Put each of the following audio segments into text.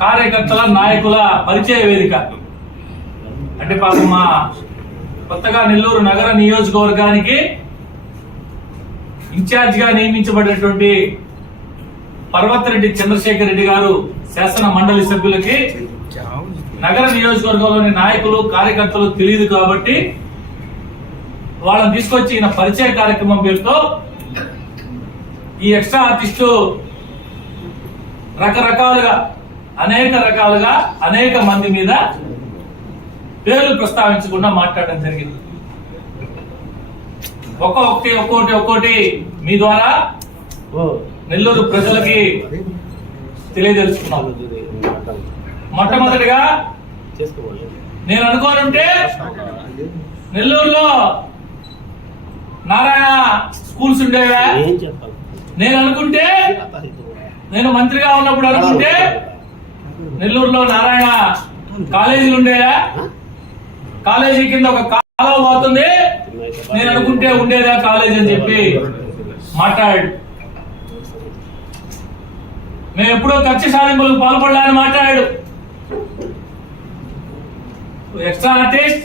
కార్యకర్తల నాయకుల పరిచయ వేదిక. అంటే పాపం మా కొత్తగా నెల్లూరు నగర నియోజకవర్గానికి ఇన్ఛార్జిగా నియమించబడినటువంటి పర్వతరెడ్డి చంద్రశేఖర్ రెడ్డి గారు శాసన మండలి సభ్యులకి నగర నియోజకవర్గంలోని నాయకులు కార్యకర్తలు తెలియదు కాబట్టి వాళ్ళని తీసుకొచ్చి ఈయన పరిచయ కార్యక్రమం పేరుతో ఈ ఎక్స్ట్రా ఆర్టిస్టు రకరకాలుగా అనేక రకాలుగా అనేక మంది మీద పేర్లు ప్రస్తావించకుండా మాట్లాడడం జరిగింది. ఒక్కొక్కటి ఒక్కోటి ఒక్కోటి మీ ద్వారా నెల్లూరు ప్రజలకి తెలియదలుచుకున్నాం మొట్టమొదటిగా నేను అనుకోనుంటే నెల్లూరులో నారాయణ స్కూల్స్ ఉండేవా? నేను అనుకుంటే నేను మంత్రిగా ఉన్నప్పుడు అనుకుంటే నెల్లూరులో నారాయణ కాలేజీలు ఉండేవా కాలేజీ కింద ఒక కాలువ పోతుంది. నేను అనుకుంటే ఉండేదా కాలేజ్ అని చెప్పి మాట్లాడాడు మేము ఎప్పుడో కక్ష సాధింపులకు పాల్పడాలని మాట్లాడాడు ఎక్స్ట్రా ఆర్టిస్ట్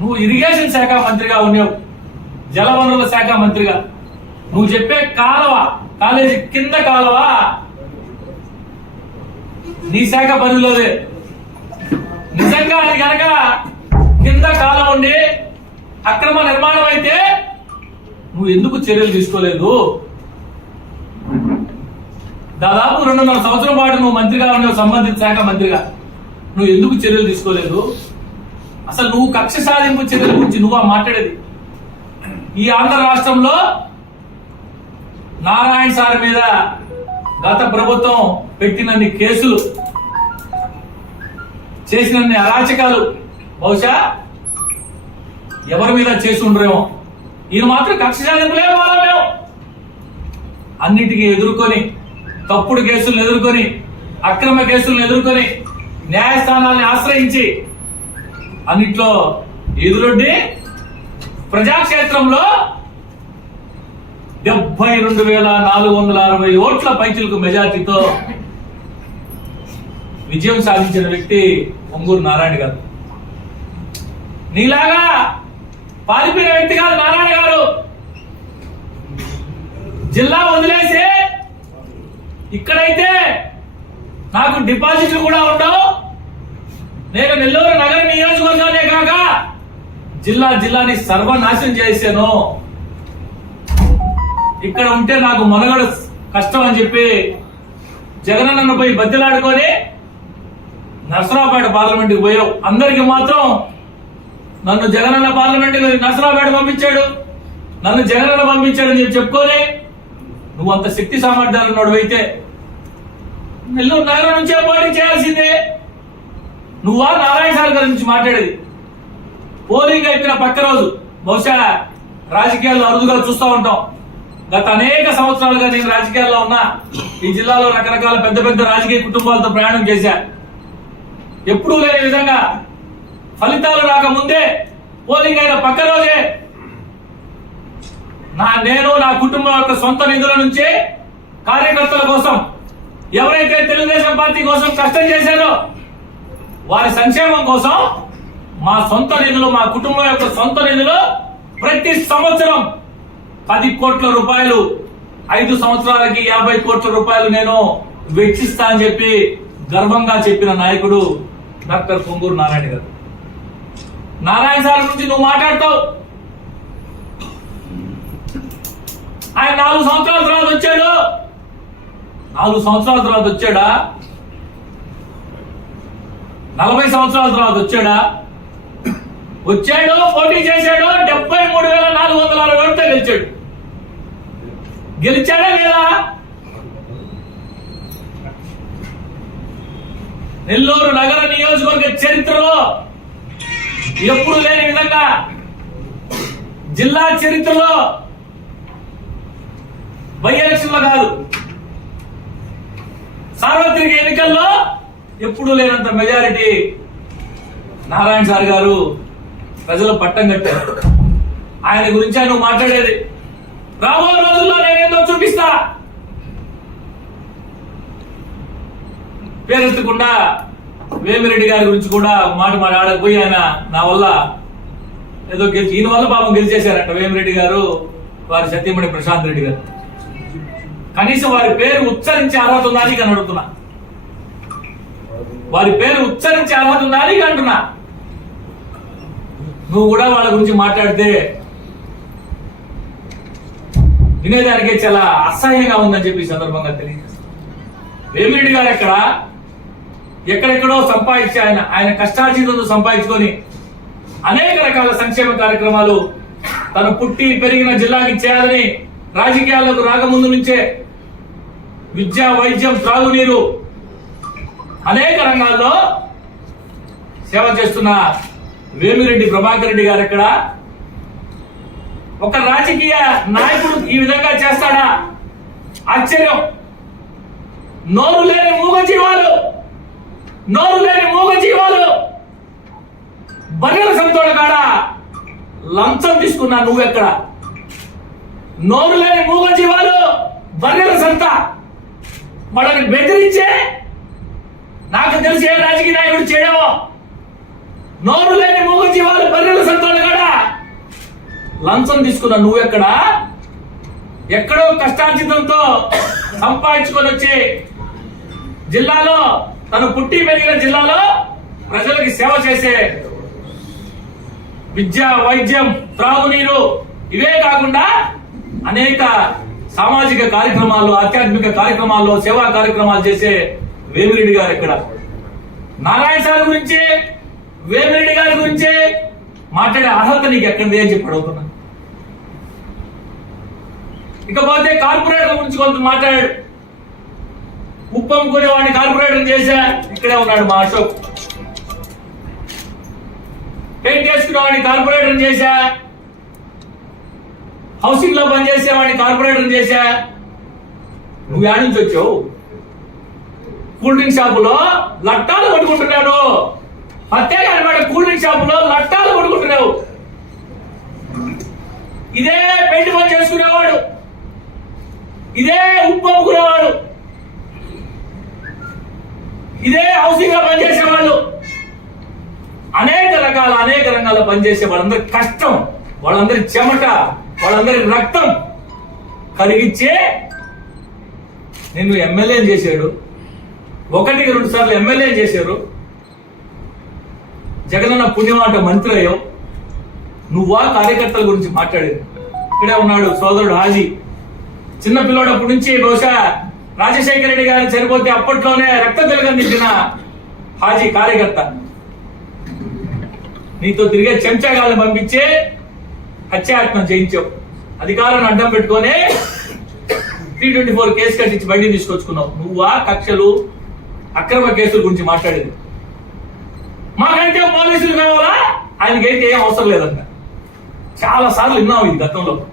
నువ్వు ఇరిగేషన్ శాఖ మంత్రిగా ఉన్నావు. జలవనరుల శాఖ మంత్రిగా. నువ్వు చెప్పే కాలువ కాలేజీ కింద కాలువ నీ శాఖ పరిధిలోదే నిజంగా అది కనుక కింద కాలం ఉండి అక్రమ నిర్మాణం అయితే నువ్వు ఎందుకు చర్యలు తీసుకోలేదు? దాదాపు రెండున్నర సంవత్సరం పాటు నువ్వు మంత్రిగా ఉన్నావు సంబంధిత శాఖ మంత్రిగా. నువ్వు ఎందుకు చర్యలు తీసుకోలేదు? అసలు నువ్వు కక్ష సాధింపు చర్యల గురించి నువ్వు మాట్లాడేది? ఈ ఆంధ్ర రాష్ట్రంలో నారాయణ సార్ మీద గత ప్రభుత్వం పెట్టినన్ని కేసులు చేసినన్ని అరాచకాలు బహుశా ఎవరి మీద చేసి ఉండరేమో. ఈయన మాత్రం కక్ష సాధింపులే వాళ్ళం మేము. అన్నిటికీ ఎదుర్కొని తప్పుడు కేసులను ఎదుర్కొని అక్రమ కేసులను ఎదుర్కొని న్యాయస్థానాన్ని ఆశ్రయించి అన్నిట్లో ఎదురొడ్డి ప్రజాక్షేత్రంలో డెబ్బై రెండు వేల నాలుగు వందల అరవై ఓట్ల పైచులకు మెజార్టీతో విజయం సాధించిన వ్యక్తి పొంగూరు నారాయణ గారు. నీలాగా పారిపోయిన వ్యక్తి కాదు నారాయణ గారు. జిల్లా వదిలేసి ఇక్కడైతే నాకు డిపాజిట్లు కూడా ఉండవు. నేను నెల్లూరు నగర నియోజకవర్గానే కాక జిల్లా జిల్లాని సర్వనాశనం చేశాను ఇక్కడ ఉంటే నాకు మనగడ కష్టం అని చెప్పి జగనన్నను పోయి బద్దెలాడుకొని నర్సరావుపేట పార్లమెంట్కి పోయావు. అందరికి మాత్రం నన్ను జగనన్న పార్లమెంట్ నర్సరావుపేట పంపించాడు. నన్ను జగనన్న పంపించాడని చెప్పి చెప్పుకొని నువ్వు అంత శక్తి సామర్థ్యాలు ఉన్నాడు అయితే నెల్లూరు నగరం నుంచే పోటీ చేయాల్సిందే. నువ్వా నారాయణ సార్ గారి నుంచి మాట్లాడేది. పోలింగ్ అయిపోయిన పక్క రోజు బహుశా రాజకీయాల్లో అరుదుగా చూస్తూ ఉంటాం. గత అనేక సంవత్సరాలుగా నేను రాజకీయాల్లో ఉన్నా ఈ జిల్లాలో రకరకాల పెద్ద పెద్ద రాజకీయ కుటుంబాలతో ప్రయాణం చేశా. ఎప్పుడూ లేని విధంగా ఫలితాలు రాకముందే పోలింగ్ అయిన పక్క రోజే నా నేను నా కుటుంబం యొక్క సొంత నిధుల నుంచే కార్యకర్తల కోసం ఎవరైతే తెలుగుదేశం పార్టీ కోసం కష్టం చేశారో వారి సంక్షేమం కోసం మా సొంత నిధులు మా కుటుంబం యొక్క సొంత నిధులు ప్రతి సంవత్సరం పది కోట్ల రూపాయలు ఐదు సంవత్సరాలకి యాభై కోట్ల రూపాయలు నేను వెచ్చిస్తా అని చెప్పి గర్వంగా చెప్పిన నాయకుడు డాక్టర్ పొంగూరు నారాయణ గారు. నారాయణ సార్ గురించి నువ్వు మాట్లాడతావు. ఆయన నాలుగు సంవత్సరాల తర్వాత వచ్చాడు. నాలుగు సంవత్సరాల తర్వాత వచ్చాడా? నలభై సంవత్సరాల తర్వాత వచ్చాడా? వచ్చాడు పోటీ చేశాడు డెబ్బై మూడు వేల నాలుగు వందల అరవై గెలిచాడు. గెలిచాడా లేదా? నెల్లూరు నగర నియోజకవర్గ చరిత్రలో ఎప్పుడు లేని విధంగా జిల్లా చరిత్రలో బై ఎలక్షన్లో కాదు సార్వత్రిక ఎన్నికల్లో ఎప్పుడు లేనంత మెజారిటీ నారాయణ సార్ గారు ప్రజలు పట్టం కట్టారు. ఆయన గురించి నువ్వు మాట్లాడేది. రాబో రోజుల్లో నేనేదో చూపిస్తా. పేరెత్తకుండా వేమిరెడ్డి గారి గురించి కూడా మాట మాట్లాడకపోయి ఆయన నా వల్ల ఏదో గెలిచి ఈయన వల్ల పాపం గెలిచేశారంట వేమిరెడ్డి గారు వారి సత్యమణి ప్రశాంత్ రెడ్డి గారు. కనీసం వారి పేరు ఉచ్చరించే అర్హత ఉందా అని అడుగుతున్నా. వారి పేరు ఉచ్చరించే అర్హత ఉందా అని అంటున్నా నువ్వు కూడా వాళ్ళ గురించి మాట్లాడితే వినేదానికి చాలా అసహ్యంగా ఉందని చెప్పి సందర్భంగా తెలియజేస్తాను వేమిరెడ్డి గారు ఎక్కడ? ఎక్కడెక్కడో సంపాదించి ఆయన ఆయన కష్టార్జితంతో సంపాదించుకొని అనేక రకాల సంక్షేమ కార్యక్రమాలు తను పుట్టి పెరిగిన జిల్లాకి చేయాలని రాజకీయాలకు రాకముందు నుంచే విద్య వైద్యం త్రాగునీరు అనేక రంగాల్లో సేవ చేస్తున్న వేమిరెడ్డి ప్రభాకర్ రెడ్డి గారు ఎక్కడ? ఒక రాజకీయ నాయకుడు ఈ విధంగా చేస్తాడా? ఆశ్చర్యం. నోరు లేని మూగ జీవాలు నోరు లేని మూగ జీవాలు బర్రెల సంతోడ కాడ లంచం తీసుకున్నా నువ్వెక్కడ? నోరు లేని మూగ జీవాలు బర్రెల సంత. వాళ్ళని బెదిరించే నాకు తెలిసి ఏ రాజకీయ నాయకుడు చేయడమో? నోరు లేని మూగ జీవాలు బర్రెల సంతోడ కాడ లంచం తీసుకున్న నువ్వెక్కడ ఎక్కడో? కష్టార్జితంతో సంపాదించుకొని వచ్చి జిల్లాలో తను పుట్టి పెరిగిన జిల్లాలో ప్రజలకి సేవ చేసే విద్య వైద్యం త్రాగునీరు ఇవే కాకుండా అనేక సామాజిక కార్యక్రమాలు ఆధ్యాత్మిక కార్యక్రమాల్లో సేవా కార్యక్రమాలు చేసే వేమిరెడ్డి గారు ఇక్కడ నారాయణ సార్ గురించి వేమిరెడ్డి గారి గురించి మాట్లాడే అర్హత నీకు ఎక్కడిది అని చెప్పి అడుగుతున్నా. ఇకపోతే కార్పొరేటర్ గురించి కొంత మాట్లాడాడు. ఉప్పు వాడిని కార్పొరేటర్ చేశా ఇక్కడే ఉన్నాడు మా అశోక్. పెయింట్ వేసుకున్న వాడిని కార్పొరేటర్ చేశా హౌసింగ్లో పనిచేసే వాడిని కార్పొరేటర్ చేశా. నువ్వు యాడ్ నుంచి వచ్చావు? కూల్ డ్రింక్ షాపులో లట్టాలు పట్టుకుంటున్నాడు ప్రత్యేక అనమాట కూల్ డ్రింక్ షాపులో లట్టాలు కొట్టుకుంటున్నావు ఇదే పెయింట్ పని చేసుకునేవాడు. ఇదే ఉప్పు అమ్ముకునేవాడు. ఇదే హౌసింగ్గా పనిచేసే వాళ్ళు అనేక రకాల అనేక రంగాల్లో పనిచేసే వాళ్ళందరి కష్టం వాళ్ళందరి చెమట వాళ్ళందరి రక్తం కరిగిచ్చే నిన్ను ఎమ్మెల్యే చేశాడు. ఒకటికి రెండు సార్లు ఎమ్మెల్యే చేశారు. జగనన్న పుణ్యమాట మంత్రి అయ్యావు నువ్వా కార్యకర్తల గురించి మాట్లాడేది. ఇక్కడే ఉన్నాడు సోదరుడు హాజీ. చిన్న పిల్లోడప్పటి నుంచి బహుశా రాజశేఖర రెడ్డి గారు చనిపోతే అప్పట్లోనే రక్త తిలకం హాజీ కార్యకర్త. నీతో తిరిగే చెంచాగాలను పంపించే హత్యాయత్నం చేయించావు. అధికారాన్ని అడ్డం పెట్టుకొని త్రీ ట్వంటీ ఫోర్ కేసు కట్టించి బండి తీసుకొచ్చుకున్నావు. నువ్వా కక్షలు అక్రమ కేసుల గురించి మాట్లాడేది. మాకైతే పోలీసులు కావాలా? ఆయనకైతే ఏం అవసరం లేదంట. చాలా సార్లు విన్నాం ఇది గతంలో.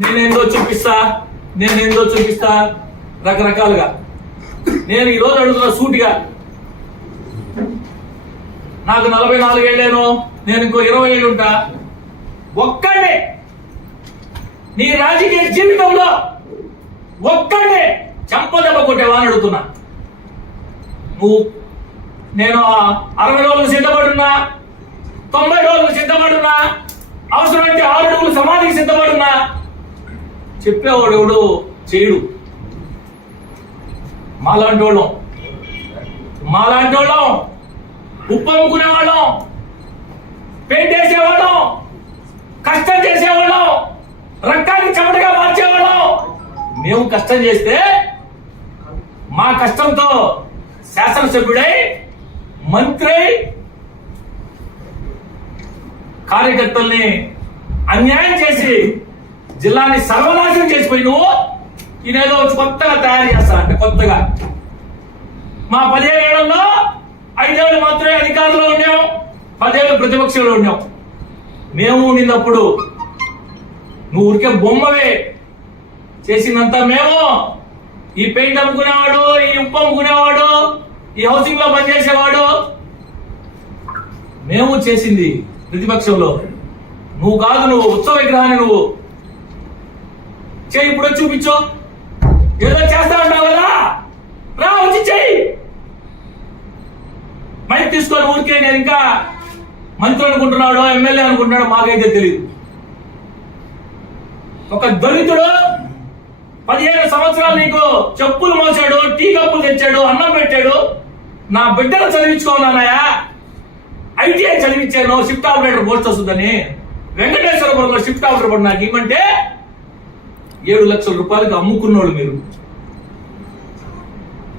నేనేందో చూపిస్తా నేనేందో చూపిస్తా రకరకాలుగా. నేను ఈరోజు అడుగుతున్న సూటిగా. నాకు నలభై నాలుగేళ్ళేను నేను ఇంకో ఇరవై ఏళ్ళు ఉంటా ఒక్కడే నీ రాజకీయ జీవితంలో ఒక్కడే చంపదెబ్బ కొట్టేవా అని అడుగుతున్నా. నువ్వు నేను అరవై రోజులు సిద్ధపడున్నా తొంభై రోజులు సిద్ధపడున్నా అవసరమైతే ఆరు రోజులు సమాధికి సిద్ధపడున్నా చెప్పేవాడు ఎవడు చేయడు. మాలాంటి వాళ్ళం మాలాంటి వాళ్ళం ఉప్పు అమ్ముకునేవాళ్ళం పెయింట్ వేసేవాళ్ళం. కష్టం చేసేవాళ్ళం. రక్తాన్ని చెమటగా మార్చేవాళ్ళం. మేము కష్టం చేస్తే మా కష్టంతో శాసనసభ్యుడై మంత్రి కార్యకర్తల్ని అన్యాయం చేసి జిల్లాని సర్వనాశనం చేసిపోయి నువ్వు ఈయనేదో వచ్చి కొత్తగా తయారు చేస్తా అంటే కొత్తగా. మా పదిహేను ఏళ్ళలో ఐదేళ్ళు మాత్రమే అధికారంలో ఉన్నాం పదేళ్ళు ప్రతిపక్షంలో ఉన్నాం. మేము ఉండినప్పుడు నువ్వు ఊరికే బొమ్మవే చేసినంత మేము ఈ పెయింట్ అమ్ముకునేవాడు ఈ ఉప్పు అమ్ముకునేవాడు ఈ హౌసింగ్లో పనిచేసేవాడు? మేము చేసింది ప్రతిపక్షంలో. నువ్వు కాదు నువ్వు ఉత్సవ విగ్రహాన్ని నువ్వు. చేయి ఇప్పుడు చూపించో. ఏదో చేస్తా ఉంటావు కదా? రా వచ్చి చెయ్యి. మైక్ తీసుకొని ఊరికే నేను ఇంకా మంత్రి అనుకుంటున్నాడు ఎమ్మెల్యే అనుకుంటున్నాడు మాకైతే తెలియదు ఒక దళితుడు పదిహేను సంవత్సరాలు నీకు చెప్పులు మోసాడు టీ కప్పులు తెచ్చాడు అన్నం పెట్టాడు నా బిడ్డను చదివించుకోనాయా ఐటీఐ చదివించాను షిఫ్ట్ ఆపరేటర్ పోస్ట్ వస్తుందని వెంకటేశ్వరపురంలో షిఫ్ట్ ఆపరేటర్ నాకు ఇవ్వమంటే ఏడు లక్షల రూపాయలకు అమ్ముకున్నోళ్ళు మీరు.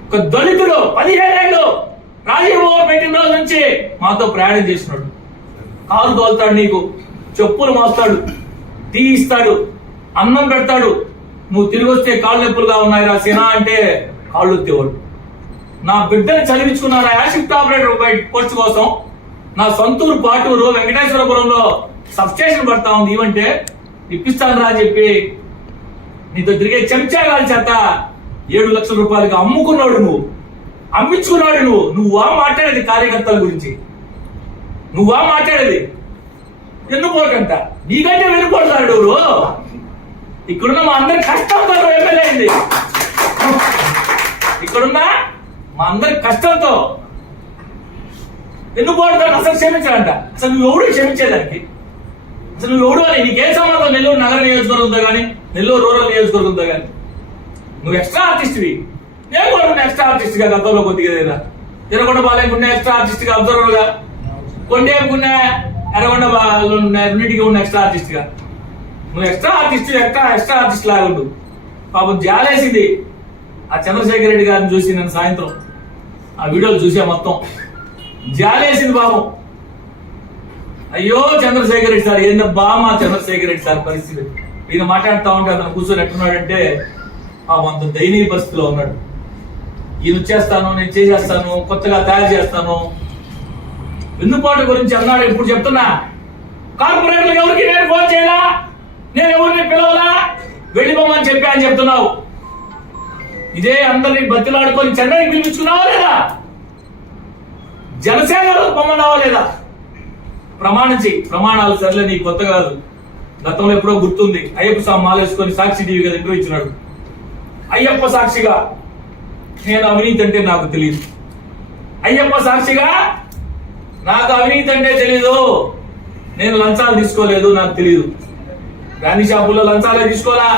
ఒక దళితుడు పదిహేనేళ్ళు రాజీవ్ పెట్టిన రోజు నుంచి మాతో ప్రయాణం చేసినాడు కారు తోలుతాడు నీకు చెప్పులు మోస్తాడు టీ ఇస్తాడు అన్నం పెడతాడు. నువ్వు తిరిగి వస్తే కాళ్ళు నొప్పులుగా ఉన్నాయి రా సినా అంటే కాళ్ళు ఎత్తేవాడు నా బిడ్డను చదివించుకున్నాను ఆ ఆపరేటర్ బయట పోస్ట్ కోసం నా సొంతూరు పాటూరు వెంకటేశ్వరపురంలో సబ్స్టేషన్ పడతా ఉంది. ఇవంటే ఇప్పిస్తాను రా చెప్పి నీతో తిరిగే చెంచాగాల చేత ఏడు లక్షల రూపాయలకి అమ్ముకున్నాడు నువ్వు. అమ్మించుకున్నాడు నువ్వు. నువ్వా మాట్లాడేది కార్యకర్తల గురించి. నువ్వా మాట్లాడేది. వెన్నుపోకంట నీకంటే వెన్నుపోతాడు ఎవరు? ఇక్కడున్న మా అందరి కష్టం ఎమ్మెల్యే అయింది. ఇక్కడున్న మా అందరి కష్టంతో వెన్నుపోతాడు అసలు క్షమించాడంట అసలు నువ్వు ఎవడు క్షమించేదానికి అసలు నువ్వు ఎవడు అని నీకేం సంబంధం? నెల్లూరు నగర నియోజకవర్గంతో కానీ నెల్లూరు రూరల్ నియోజకవర్గంతో కానీ నువ్వు ఎక్స్ట్రా ఆర్టిస్ట్వి. నేను కూడా ఎక్స్ట్రా ఆర్టిస్ట్గా గతంలో కొద్దిగా ఏదైనా తిరగొండ ఉన్న ఎక్స్ట్రా ఆర్టిస్ట్గా అబ్జర్వర్గా అబ్జర్వర్గా. ఎర్రగొండ రెండింటికి ఉన్న ఎక్స్ట్రా ఆర్టిస్ట్గా. నువ్వు extra artist extra extra artist లాగా ఉండు పాపం జాలేసింది. ఆ చంద్రశేఖర్ రెడ్డి గారిని చూసి నేను సాయంత్రం ఆ వీడియోలు చూసా మొత్తం. జాలేసింది బాబు అయ్యో చంద్రశేఖర్ రెడ్డి సార్ ఏందబ్బా మా చంద్రశేఖర్ రెడ్డి సార్ పరిస్థితి? ఈయన మాట్లాడుతూ ఉంటే అతను కూర్చొని ఎట్టున్నాడంటే ఆ అంత దయనీయ పరిస్థితిలో ఉన్నాడు. ఈయన వచ్చేస్తాను నేను చేసేస్తాను కొత్తగా తయారు చేస్తాను. వెన్నుపాటు గురించి అన్నాడు ఇప్పుడు చెప్తున్నా. కార్పొరేటర్లకు ఎవరికి నేను ఫోన్ చేయాలా? నేను ఎవరిని పిలవాలా? వెళ్ళిపోమని చెప్పా అని చెప్తున్నావు. ఇదే అందరిని బతిలాడుకొని చెన్నై పిలిపించుకున్నావా లేదా? జనసేనలో పొమ్మన్నావా లేదా? ప్రమాణం చెయ్యి. ప్రమాణాలు సర్లే నీకు కొత్త కాదు. గతంలో ఎప్పుడో గుర్తుంది. అయ్యప్ప స్వామి మాలేసుకొని సాక్షి టీవీ కదా ఇంటర్వ్యూ ఇచ్చినాడు. అయ్యప్ప సాక్షిగా నేను అవినీతి అంటే నాకు తెలియదు అయ్యప్ప సాక్షిగా నాకు అవినీతి అంటే తెలీదు. నేను లంచాలు తీసుకోలేదు నాకు తెలియదు గాంధీ షాపుల్లో లంచాలే తీసుకోరా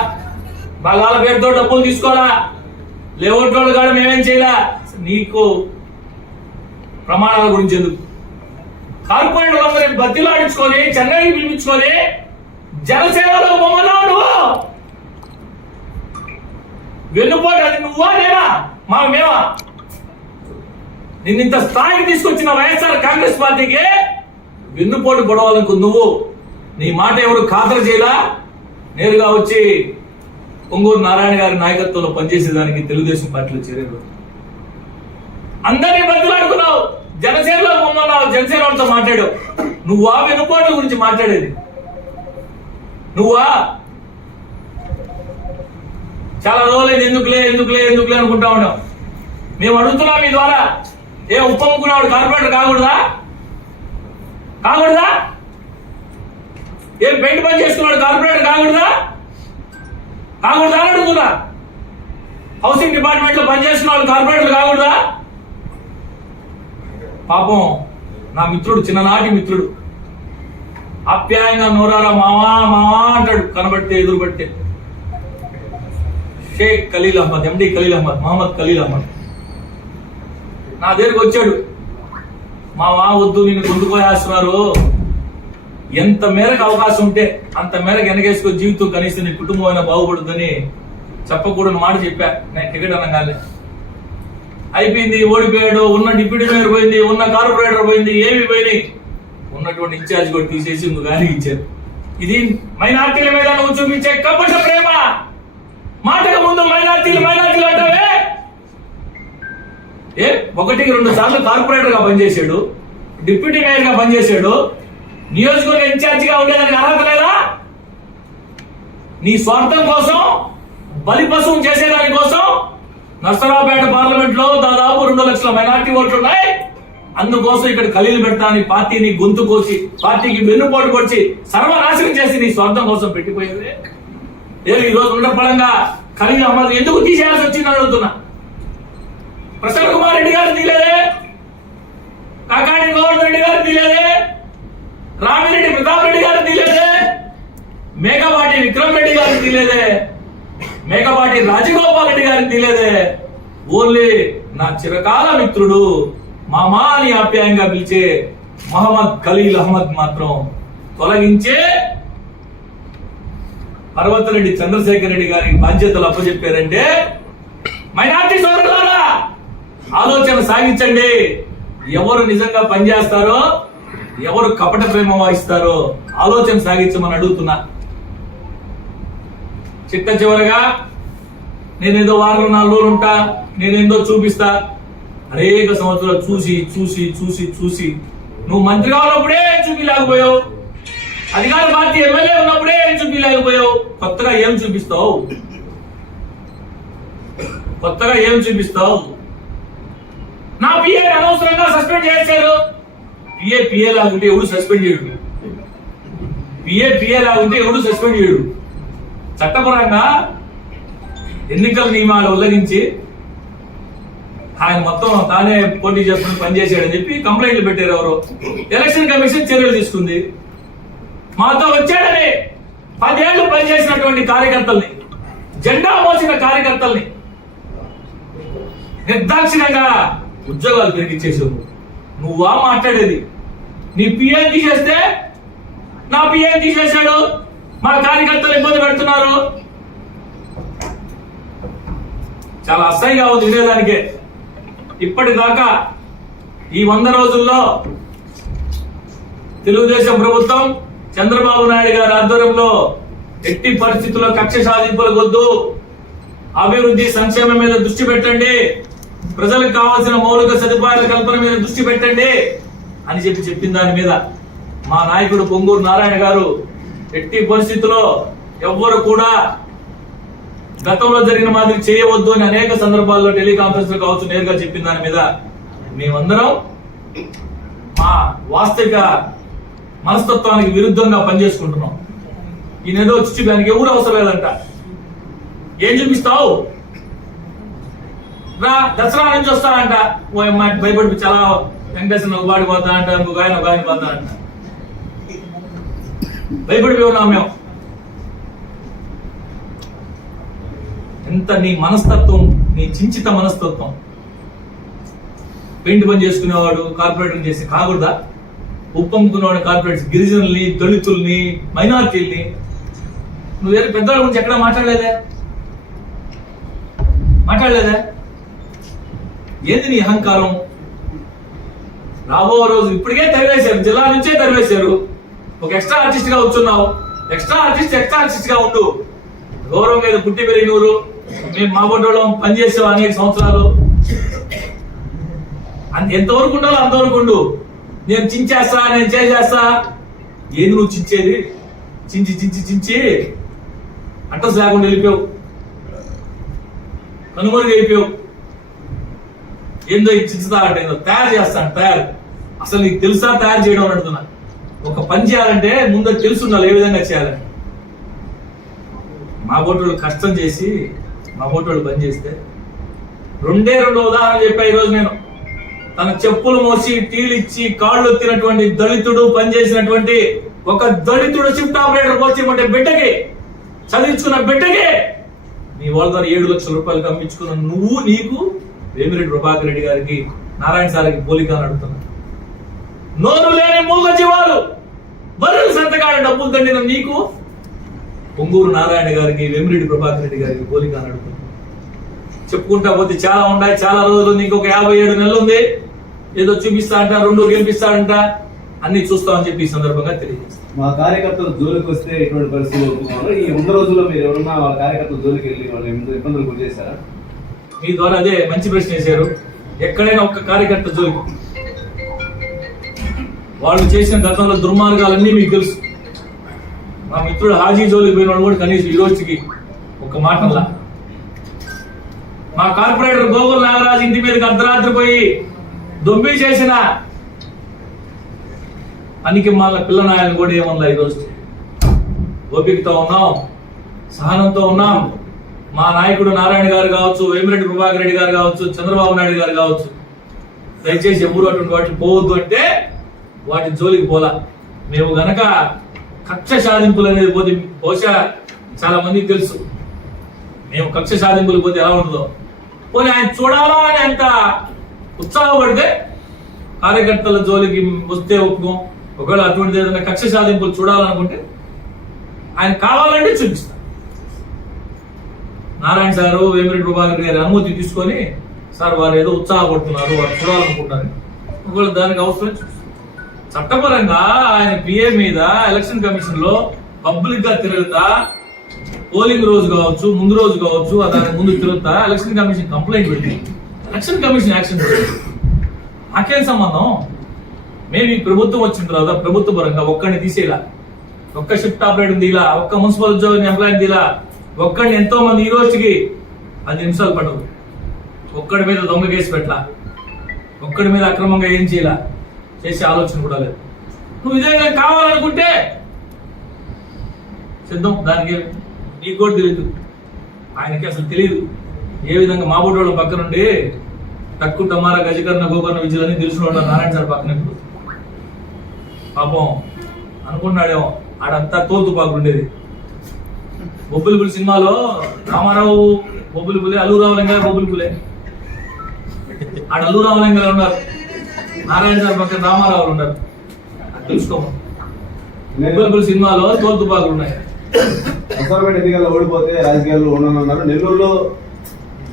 బలాల పేరుతో డబ్బులు తీసుకోవాలా? లేవట్లోడు కాడ మేమేం చేయలే? నీకు ప్రమాణాల గురించి ఎందుకు? కార్పొరేట్ అందరిని బతిలాడించుకొని చెన్నైకి పిలిపించుకొని జనసేనలో బొమ్మన్నావు నువ్వు? వెన్నుపోటు అది నువ్వా నేనా? మా మేమా? నిన్నింత స్థాయికి తీసుకొచ్చిన వైఎస్ఆర్ కాంగ్రెస్ పార్టీకి వెన్నుపోటు పొడవాలనుకు నువ్వు. నీ మాట ఎవరు ఖాతరు చేయలా? నేరుగా వచ్చి పొంగూరు నారాయణ గారి నాయకత్వంలో పనిచేసేదానికి తెలుగుదేశం పార్టీలో చేరారు అందరినీ బతులాడుకున్నావు. జనసేనలో పొమ్మన్నావు జనసేన వాళ్ళతో మాట్లాడావు. నువ్వా వెన్నుపోట్ల గురించి మాట్లాడేది? నువ్వా? చాలా రోజులైంది ఎందుకులే ఎందుకులే ఎందుకులే అనుకుంటా ఉన్నాం మేము అడుగుతున్నాం మీ ద్వారా. ఏ ఉప్పమ్ముకున్నాడు కార్పొరేటర్ కాకూడదా? కాకూడదా? ఏం పెయింట్ పని చేసుకున్నాడు కార్పొరేటర్ కాకూడదా? కాకూడదా అని అడుగుతున్నా హౌసింగ్ డిపార్ట్మెంట్లో పనిచేసిన వాళ్ళు కార్పొరేటర్లు కాకూడదా? పాపం నా మిత్రుడు చిన్ననాటి మిత్రుడు. ఆప్యాయంగా నోరారా మావా మావా అంటాడు. కనబడితే ఎదురు పడితే షేక్ ఖలీల్ అహ్మద్ ఎండి ఖలీల్ అహ్మద్ మహమ్మద్ ఖలీల్ అహ్మద్. నా దగ్గరికి వచ్చాడు. మా వా వద్దు నేను గుండుకోయాస్తున్నారు ఎంత మేరకు అవకాశం ఉంటే అంత మేరకు వెనకేసుకో జీవితం కనీసం నీ కుటుంబం అయినా బాగుపడుతుందని చెప్పకూడని మాట చెప్పా. నేను క్రికెట్ అనగానే అయిపోయింది ఓడిపోయాడు ఉన్న డిప్యూటీ మేయర్ పోయింది ఉన్న కార్పొరేటర్ పోయింది ఏమి పోయినాయి. ఉన్నటువంటి ఇన్ఛార్జ్ కూడా తీసేసి నువ్వు గాలి ఇచ్చారు. ఇది మైనార్టీల మీద నువ్వు చూపించే కపట ప్రేమ. మాటకు ముందు మైనార్టీలు మైనార్టీలు అంటావే? ఏ ఒకటికి రెండు సార్లు కార్పొరేటర్గా పనిచేశాడు డిప్యూటీ మేయర్గా పనిచేశాడు నియోజకవర్గ ఇన్ఛార్జ్గా ఉండేదానికి అర్హత లేదా? నీ స్వార్థం కోసం బలిపశువు చేసేదాని కోసం నర్సరావుపేట పార్లమెంట్లో దాదాపు రెండు లక్షల మైనార్టీ ఓట్లు ఉన్నాయి అందుకోసం ఇక్కడ ఖలీలు పెడతాని పార్టీని గొంతు కోసి పార్టీకి వెన్నుపోటు పొడిచి సర్వనాశనం చేసి నీ స్వార్థం కోసం పెట్టిపోయింది. ఏది ఈ రోజు ఉండపడంగా ఖలీలు అమ్మదు ఎందుకు తీసేయాల్సి వచ్చింది అడుగుతున్నా. ప్రసన్న కుమార్ రెడ్డి గారు తీలేదే. కాకాణి గోవర్ధన్ రెడ్డి గారు తీలేదే. రామిరెడ్డి ప్రతాప్ రెడ్డి గారు తీలేదే. మేకపాటి రాజగోపాల్ రెడ్డి గారిని తెలియదే. ఓన్లీ నా చిరకాల మిత్రుడు మామా అని ఆప్యాయంగా పిలిచే మహమ్మద్ ఖలీల్ అహ్మద్ మాత్రం తొలగించే పర్వతరెడ్డి చంద్రశేఖర్ రెడ్డి గారి బాధ్యతలు అప్పచెప్పారంటే మైనార్టీ సోదరులారా ఆలోచన సాగించండి. ఎవరు నిజంగా పనిచేస్తారో ఎవరు కపట ప్రేమ వహిస్తారో ఆలోచన సాగించమని అడుగుతున్నా. చిట్ట చివరగా నేనేదో వారం నాలుగు రోజులు ఉంటా నేనేందో చూపిస్తా. అనేక సంవత్సరాలు చూసి చూసి చూసి చూసి. నువ్వు మంత్రిగా ఉన్నప్పుడే చూపిలేకపోయావు అధికార పార్టీ ఎమ్మెల్యే ఉన్నప్పుడే ఏం చూపించలేకపోయావు కొత్తగా ఏం చూపిస్తావు? కొత్తగా ఏం చూపిస్తావు? నా పిఏ అనవసరంగా సస్పెండ్ చేశారు. పిఏ పిఏ లాగుంటే ఎవడు సస్పెండ్ చేయడు? పిఏ పిఏ లాగుంటే ఎవడు సస్పెండ్ చేయడు? చట్టపరంగా ఎన్నికల నియమాలు ఉల్లంఘించి ఆయన మొత్తం తానే పోటీ చేసుకుని పనిచేసాడని చెప్పి కంప్లైంట్లు పెట్టారు ఎవరు? ఎలక్షన్ కమిషన్ చర్యలు తీసుకుంది. మాతో వచ్చాడని పదేళ్ళు పనిచేసినటువంటి కార్యకర్తల్ని జెండా మోసిన కార్యకర్తల్ని నిర్దాక్షిణంగా ఉద్యోగాలు పెరిగిచ్చేసావు నువ్వా మాట్లాడేది? నీ పిఎం తీసేస్తే నా పిఎం తీసేశాడు. మా కార్యకర్తలు ఇబ్బంది పెడుతున్నారు. చాలా అసహ్యంగా ఉంది వినేదానికే. ఇప్పటిదాకా ఈ వంద రోజుల్లో తెలుగుదేశం ప్రభుత్వం చంద్రబాబు నాయుడు గారి ఆధ్వర్యంలో ఎట్టి పరిస్థితుల్లో కక్ష సాధింపుల వద్దు అభివృద్ధి సంక్షేమం మీద దృష్టి పెట్టండి. ప్రజలకు కావాల్సిన మౌలిక సదుపాయాల కల్పన మీద దృష్టి పెట్టండి అని చెప్పి చెప్పిన దాని మీద మా నాయకుడు పొంగూరు నారాయణ గారు ఎట్టి పరిస్థితుల్లో ఎవ్వరు కూడా గతంలో జరిగిన మాదిరి చేయవద్దు అని అనేక సందర్భాల్లో టెలికాన్ఫరెన్స్ కావచ్చు నేరుగా చెప్పిన దాని మీద మేమందరం మా వాస్తవిక మనస్తత్వానికి విరుద్ధంగా పనిచేసుకుంటున్నాం. ఈయనేదో చిచ్చి దానికి ఎవరు అవసరం లేదంట. ఏం చూపిస్తావు? రా దసరా నుంచి వస్తానంట. ఓ అమ్మాయి భయపడి చాలా వెంకటేశ్వర ఒక వాడి పోతా అంట ఇంకొక ఆయన ఒక ఆయన పోతా అంట భయపడిపోయి ఉన్నాం మేము. ఎంత నీ మనస్తత్వం నీ చించిత మనస్తత్వం. పెయింట్ పని చేసుకునేవాడు కార్పొరేటర్ చేసి కాకూడదా? ఉప్పమ్ముకునేవాడు కార్పొరేట్స్ గిరిజనుల్ని దళితుల్ని మైనార్టీల్ని. నువ్వు వేరే పెద్దవాళ్ళ గురించి ఎక్కడ మాట్లాడలేదే? మాట్లాడలేదే? ఏంది నీ అహంకారం? రాబో రోజు ఇప్పటికే తరివేశారు జిల్లా నుంచే తరివేశారు. ఒక ఎక్స్ట్రా ఆర్టిస్ట్గా వచ్చున్నావు ఎక్స్ట్రా ఆర్టిస్ట్ ఎక్స్ట్రా ఆర్టిస్ట్గా ఉండు. గౌరవం మీద పుట్టి పెరిగినూరు మేము మా బొడ్డోళ్ళం పనిచేసావు అనేక సంవత్సరాలు. ఎంతవరకు ఉండాలో అంతవరకు ఉండు. నేను చించేస్తా నేను చేసేస్తా. ఏది నువ్వు చించేది? చించి చించి చించి. అడ్రస్ లేకుండా వెళ్ళిపోయావు. కనుమరుగు అయిపోయావు ఏందో చించుతా అంటే ఏందో తయారు చేస్తాను తయారు. అసలు నీకు తెలుసా తయారు చేయడం అని అడుగుతున్నా. ఒక పని చేయాలంటే ముందు తెలుసు ఏ విధంగా చేయాలని. మా బోటోళ్ళు కష్టం చేసి మా బోటోళ్ళు పని చేస్తే. రెండే రెండు ఉదాహరణ చెప్పా ఈరోజు నేను. తన చెప్పులు మోసి టీలు ఇచ్చి కాళ్ళు ఎత్తినటువంటి దళితుడు పనిచేసినటువంటి ఒక దళితుడు షిఫ్ట్ ఆపరేటర్ పోతే బిడ్డకి చదివించుకున్న బిడ్డకి. నీ వాళ్ళ ద్వారా ఏడు లక్షల రూపాయలు కమ్మించుకున్న నువ్వు నీకు వేమిరెడ్డి ప్రభాకర్ రెడ్డి గారికి నారాయణ సార్కి పోలిక అని అడుగుతున్నా నోరు లేని మూగ జీవాలు. బరువు సంతకాడ డబ్బులు తండిన నీకు. పొంగూరు నారాయణ గారికి వేమిరెడ్డి ప్రభాకర్ రెడ్డి గారికి పోలిక అని అడుగుతున్నా చెప్పుకుంటా పోతే చాలా ఉన్నాయి చాలా రోజులు ఉంది ఇంకొక యాభై ఏడు నెలలు ఉంది. ఏదో చూపిస్తా అంట రెండు గెలిపిస్తాడంట అన్ని చూస్తామని చెప్పి ఈ సందర్భంగా తెలియజేస్తాం. మా కార్యకర్తలు జోలికి వస్తే ఎటువంటి పరిస్థితులు ఈ వంద రోజుల్లో మీరు ఎవరన్నా వాళ్ళ కార్యకర్తల జోలికి వెళ్ళి వాళ్ళు ఇబ్బందులు గురి చేశారా? మీ ద్వారా అదే మంచి ప్రశ్న వేశారు. ఎక్కడైనా ఒక్క కార్యకర్త జోలికి వాళ్ళు చేసిన గతంలో దుర్మార్గాలన్నీ మీకు తెలుసు. మా మిత్రుడు హాజీ జోలికి పోయిన వాళ్ళు కూడా కనీసం ఈ రోజుకి ఒక మాటలా మా కార్పొరేటర్ గోగుల్ నాగరాజు ఇంటి మీదకి అర్ధరాత్రి పోయి దొంబి చేసిన పనికి పిల్ల పిల్లనాయలు కూడా ఏమన్నా ఈ రోజు? ఓపికతో ఉన్నాం సహనంతో ఉన్నాం. మా నాయకుడు నారాయణ గారు కావచ్చు వేమిరెడ్డి ప్రభాకర్ రెడ్డి గారు కావచ్చు చంద్రబాబు నాయుడు గారు కావచ్చు. దయచేసి ఎవరు అటువంటి వాటికి పోవద్దు అంటే వాటి జోలికి పోలా. మేము గనక కక్ష సాధింపులు అనేది పోతే బహుశా చాలా మందికి తెలుసు. మేము కక్ష సాధింపులు పోతే ఎలా ఉంటుందో. పోనీ ఆయన చూడాలా అని అంత ఉత్సాహపడితే కార్యకర్తల జోలికి వస్తే ఒప్పుకోం. ఒకవేళ అటువంటి ఏదైనా కక్ష సాధింపులు చూడాలనుకుంటే ఆయన కావాలంటే చూపిస్తాం. నారాయణ సారు వేమిరెడ్డి ప్రభాకర్ గారి అనుమతి తీసుకొని సార్ వారు ఏదో ఉత్సాహపడుతున్నారు వారు చూడాలనుకుంటారు ఒకవేళ దానికి అవసరం చట్టపరంగా ఆయన పిఏ మీద ఎలక్షన్ కమిషన్లో పబ్లిక్గా తిరుగుతా పోలింగ్ రోజు కావచ్చు ముందు రోజు కావచ్చు దాని ముందు తిరుగుతా ఎలక్షన్ కమిషన్ కంప్లైంట్ పెట్టి ఎలక్షన్ కమిషన్ యాక్షన్ నాకేం సంబంధం? మేము ఈ ప్రభుత్వం వచ్చిన తర్వాత ప్రభుత్వ పరంగా ఒక్కడిని తీసేలా ఒక్క షిఫ్ట్ ఆపరేటర్ తీలా ఒక్క మున్సిపల్ ఉద్యోగిని ఎంప్లాయ్ తీలా ఒక్కడిని ఎంతో మంది ఈ రోజుకి పది నిమిషాలు పడవు. ఒక్కడి మీద దొంగ కేసు పెట్టలా ఒక్కడి మీద అక్రమంగా ఏం చేయాల. చేసే ఆలోచన కూడా లేదు. నువ్వు ఇదే కావాలనుకుంటే సిద్ధం దానికి నీకు కూడా తెలియదు. ఆయనకి అసలు తెలియదు. ఏ విధంగా మా వాళ్ళ పక్క నుండి తక్కువ టమారా గజకర్ణ గోకర్ణ విద్యలని తెలిసిన నారాయణ సార్ పక్కన ఇప్పుడు. పాపం అనుకున్నాడేమో ఆడంతా తోలుతు పాకుండేది బొబ్బులిపులి సినిమాలో రామారావు బొబ్బులిపులి అల్లు రామలింగ బొబ్బులిపులే. ఆడ అల్లు రామలింగ ఉన్నారు. నారాయణ సార్ పక్కన రామారావు ఉన్నారు. అది తెలుసుకోము సినిమాలో తోలు తుపాకులు ఉన్నాయి. నర్సరావుపేట ఎన్నికల్లో ఓడిపోతే రాజకీయాల్లో ఉండనున్నారు నెల్లూరులో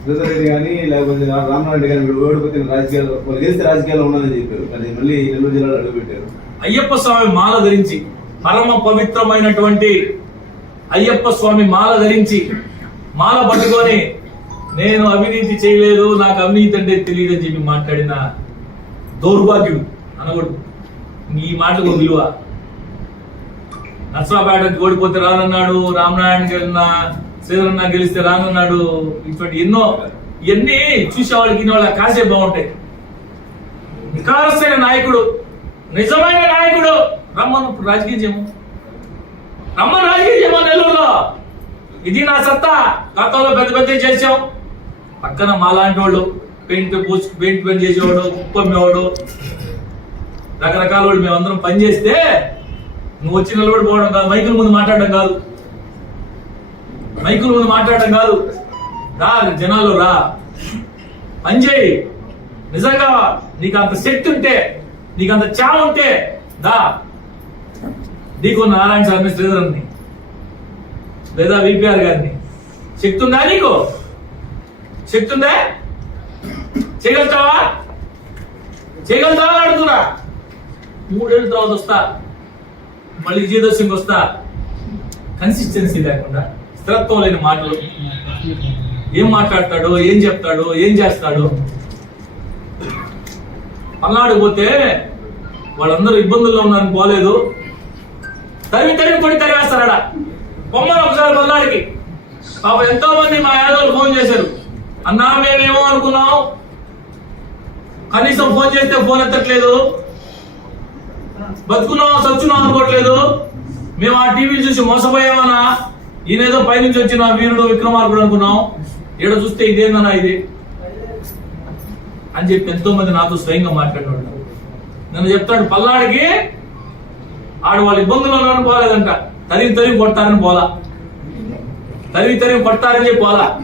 రెడ్డి కానీ లేకపోతే రా- రామనారాయణ రెడ్డి కానీ వీళ్ళు ఓడిపోతే రాజకీయాల్లో వాళ్ళు గెలిస్తే రాజకీయాల్లో ఉన్నానని చెప్పారు. కానీ మళ్ళీ నెల్లూరు జిల్లాలో అడుగుపెట్టారు. అయ్యప్ప స్వామి మాల ధరించి పరమ పవిత్రమైనటువంటి అయ్యప్ప స్వామి మాల ధరించి మాల పట్టుకొని నేను అవినీతి చేయలేదు నాకు అవినీతి అంటే తెలియదని చెప్పి మాట్లాడిన దౌర్భాగ్యుడు అనగొడు ఈ మాటలకు విలువ. నర్సరాపేటకి ఓడిపోతే రానన్నాడు రామనారాయణ గెలిన శ్రీధరన్న గెలిస్తే రానన్నాడు ఇటువంటి ఎన్నో ఇవన్నీ చూసేవాళ్ళకి వాళ్ళ కాసే బాగుంటాయి. నికారసైన నాయకుడు నిజమైన నాయకుడు రమ్మను ఇప్పుడు రాజకీయం చేయము. రమ్మను రాజకీయం చేయమా నెల్లూరులో. ఇది నా సత్తా. గతంలో పెద్ద పెద్ద చేసాం పక్కన మాలాంటి వాళ్ళు. పెయింట్ పూసు పెయింట్ పని చేసేవాడు కుప్పమ్మేవాడు రకరకాల వాళ్ళు మేమందరం పని చేస్తే నువ్వు వచ్చి నిలబడిపోవడం కాదు మైకుల ముందు మాట్లాడడం కాదు. మైకుల ముందు మాట్లాడడం కాదు. రా జనాలు రా. పని చేయి. నిజంగా నీకు అంత శక్తి ఉంటే నీకు అంత చావ ఉంటే దా నీకు నారాయణ స్వామి శ్రీధరన్ని లేదా విపిఆర్ గారిని. శక్తి ఉందా నీకు? శక్తి ఉందా? చేయగలుగుతావా? చేయగలుగుతావా అడుగుతున్నా. మూడేళ్ళ తర్వాత వస్తా. మళ్ళీ జీదో సింగ్ వస్తా. కన్సిస్టెన్సీ లేకుండా స్థిరత్వం లేని మాటలు ఏం మాట్లాడతాడో ఏం చెప్తాడో ఏం చేస్తాడో. పల్నాడు పోతే వాళ్ళందరూ ఇబ్బందుల్లో ఉన్నారని పోలేదు. తరిమి తరిమి కొడి తరివేస్తారడ బొమ్మలు ఒకసారి పల్నాడికి పాప ఎంతో మంది మా యాదవులు ఫోన్ చేశారు. అన్నా మేమేమో అనుకున్నాం. కనీసం ఫోన్ చేస్తే ఫోన్ ఎత్తట్లేదు. బతుకున్నాం సచ్చున్నాం అనుకోవట్లేదు. మేము ఆ టీవీ చూసి మోసపోయామన్నా. ఈయనేదో పైనుంచి వచ్చిన వీరుడు విక్రమార్కుడు అనుకున్నాం. ఈడ చూస్తే ఇదేందన్నా ఇది? అని చెప్పి ఎంతో మంది నాతో స్వయంగా మాట్లాడినాడు. నన్ను చెప్తాడు పల్నాడికి ఆడు వాళ్ళ ఇబ్బందులు పోలేదంట. తరిగి తరిగి కొట్టారని పోలా. తరిగి తరిగి కొట్టారని చెప్పి పోలా.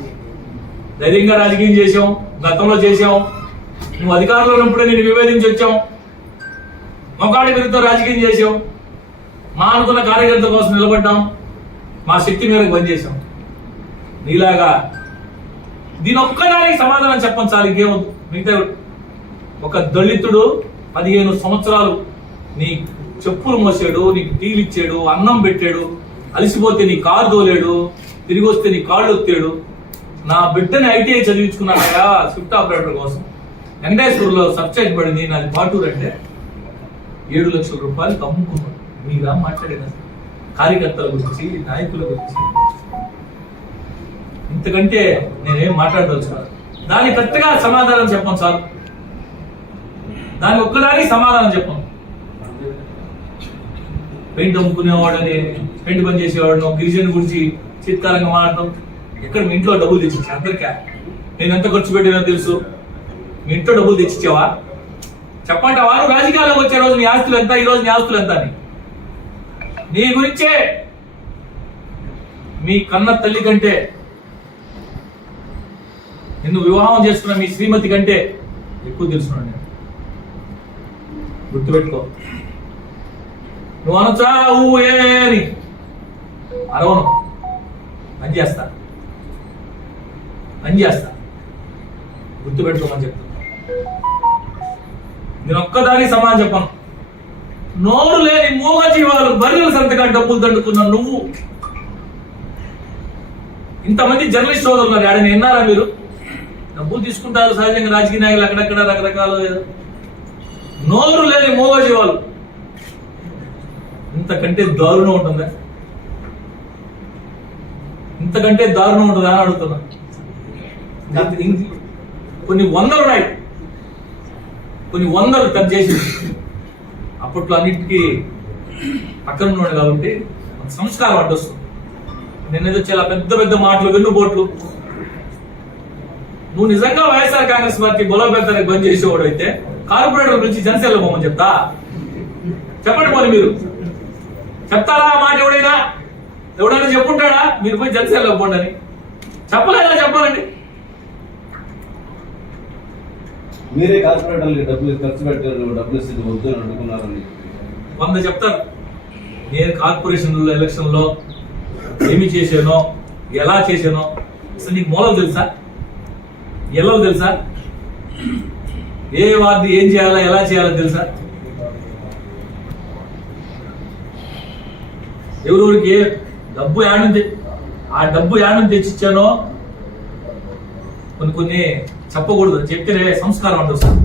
ధైర్యంగా రాజకీయం చేసాం గతంలో చేసాం నువ్వు అధికారంలో ఉన్నప్పుడే నేను విభేదించి వచ్చాం మొగాడి విరుద్ధ రాజకీయం చేసాం మా అనుకున్న కార్యకర్తల కోసం నిలబడ్డాం. మా శక్తి మేరకు పనిచేసాం నీలాగా దీని ఒక్కదానికి సమాధానం చెప్పండి సార్ ఇంకేమొద్దు. మిగతా ఒక దళితుడు పదిహేను సంవత్సరాలు నీ చెప్పులు మోసాడు నీకు టీలు ఇచ్చాడు అన్నం పెట్టాడు అలసిపోతే నీ కారు తోలేడు తిరిగి వస్తే నీ కాళ్ళు ఒత్తాడు. నా బిడ్డని ఐటీఐ చదివించుకున్నాడయా స్విఫ్ట్ ఆపరేటర్ కోసం. వెంకటేశ్వరంలో సబ్జెక్ట్ పడింది నాది పాటూరు అంటే ఏడు లక్షల రూపాయలు అమ్ముకున్నాడు మీరా మాట్లాడేదా కార్యకర్తల గురించి నాయకుల గురించి. ఇంతకంటే నేనేం మాట్లాడవచ్చు సార్ దానికి కరెక్ట్గా సమాధానం చెప్పను సార్. దాని ఒక్కదానికి సమాధానం చెప్పను పెయింట్ అమ్ముకునేవాడని పెయింట్ పని చేసేవాడు గిరిజన గురించి చిత్కారంగా మాట్లాడటం. ఎక్కడ మీ ఇంట్లో డబ్బులు తెచ్చింది అందరికీ. నేను ఎంత ఖర్చు పెట్టినో తెలుసు. మీ ఇంట్లో డబ్బులు తెచ్చిచ్చావా? చెప్పండి వారు రాజకీయాల్లోకి వచ్చే రోజు నీ ఆస్తులు ఎంత? ఈ రోజు నీ ఆస్తులు ఎంత అని. నీ గురించే. మీ కన్న తల్లి కంటే నిన్ను వివాహం చేసుకున్న మీ శ్రీమతి కంటే ఎక్కువ తెలుసున్నాను నేను. గుర్తుపెట్టుకో. నువ్వు అనొచ్చా? ఊ ఏ అని. అరవను. పని చేస్తా. పని చేస్తా. గుర్తుపెట్టుకోమని చెప్తాను నేను ఒక్కదాని సమాధానం చెప్పను. నోరు లేని మూగ జీవాలు బర్రెల సంతగా డబ్బులు దండుకున్న నువ్వు. ఇంతమంది జర్నలిస్ట్ సోదరులు ఉన్నారు. ఆడని విన్నారా మీరు? డబ్బులు తీసుకుంటారు సహజంగా రాజకీయ నాయకులు అక్కడక్కడ రకరకాల నోరు లేని మూగ జీవాలు ఇంతకంటే దారుణం ఉంటుందా? ఇంతకంటే దారుణం ఉంటుందా అని అడుగుతున్నా. కొన్ని వందలు ఉన్నాయి. కొన్ని వందలు కట్ చేసి అప్పట్లో అన్నిటికీ పక్కన ఉన్నాడు కాబట్టి సంస్కారం అడ్డొస్తుంది నేనేదో చాలా పెద్ద పెద్ద మాటలు వెన్నుబోట్లు నువ్వు నిజంగా వైఎస్ఆర్ కాంగ్రెస్ పార్టీ బలోపేతానికి బంద్ చేసేవాడు అయితే కార్పొరేటర్ గురించి జనసేనలో పోమని చెప్తా. చెప్పండి పోనీ మీరు. చెప్తారా ఆ మాట ఎవడైనా? ఎవడైనా చెప్పుంటాడా? మీరు పోయి జనసేనలో పోండి అని చెప్పలేదా చెప్పాలండి? మీరే కార్పొరేటర్లకి డబ్బులు ఖర్చు పెట్టారు డబ్బులు ఇస్తే వద్దు అని అనుకున్నారని. వంద చెప్తారు నేను కార్పొరేషన్ ఎలక్షన్లో ఏమి చేశానో ఎలా చేశానో అసలు నీకు మూలం తెలుసా? ఎలా తెలుసా? ఏ వార్డు ఏం చేయాలా ఎలా చేయాలో తెలుసా? ఎవరెవరికి డబ్బు యాడ్ ఆ డబ్బు యాడ్ నుంచి తెచ్చిచ్చానో? కొన్ని కొన్ని చెప్పకూడదు. చెప్తేనే సంస్కారం అంటూ సార్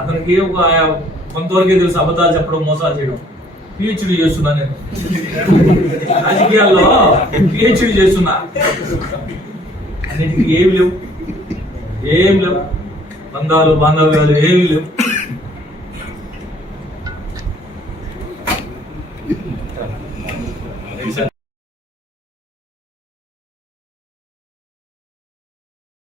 అతనికి ఒక కొంతవరకే తెలుసు అబద్ధాలు చెప్పడం మోసాలు చేయడం. పిహెచ్డి చేస్తున్నా నేను. రాజకీయాల్లో పిహెచ్డి చేస్తున్నా. అన్నిటికీ ఏమి లేవు. ఏం లేవు. బంధాలు బాంధవ్యాలు ఏమి లేవు.